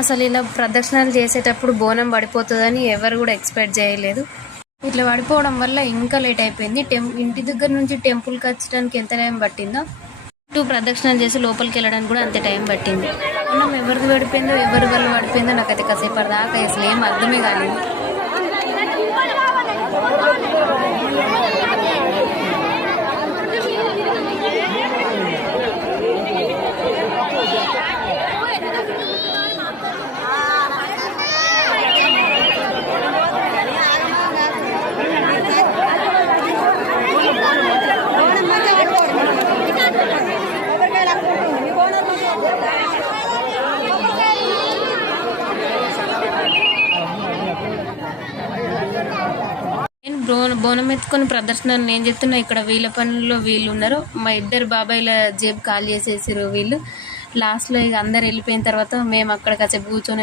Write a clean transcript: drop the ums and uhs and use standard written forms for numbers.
అసలు ఇలా ప్రదక్షిణాలు చేసేటప్పుడు బోనం పడిపోతుందని ఎవరు కూడా ఎక్స్పెక్ట్ చేయలేదు. ఇట్లా పడిపోవడం వల్ల ఇంకా లేట్ అయిపోయింది. ఇంటి దగ్గర నుంచి టెంపుల్కి వచ్చడానికి ఎంత టైం పట్టిందో, ప్రదక్షిణాలు చేసి లోపలికి వెళ్ళడానికి కూడా అంతే టైం పట్టింది. మనం ఎవరిది పడిపోయిందో ఎవరి వల్ల పడిపోయిందో నాకైతే కాసేపు దాకా అసలు ఏం అర్థమే కాలేదు. బోనం ఎత్తుకొని ప్రదర్శనలు నేను చెప్తున్నా. ఇక్కడ వీళ్ళ పనుల్లో వీళ్ళు ఉన్నారు. మా ఇద్దరు బాబాయిల జేబు కాల్ చేసేసారు వీళ్ళు. లాస్ట్లో ఇక అందరు వెళ్ళిపోయిన తర్వాత మేము అక్కడ కాసేపు కూర్చొని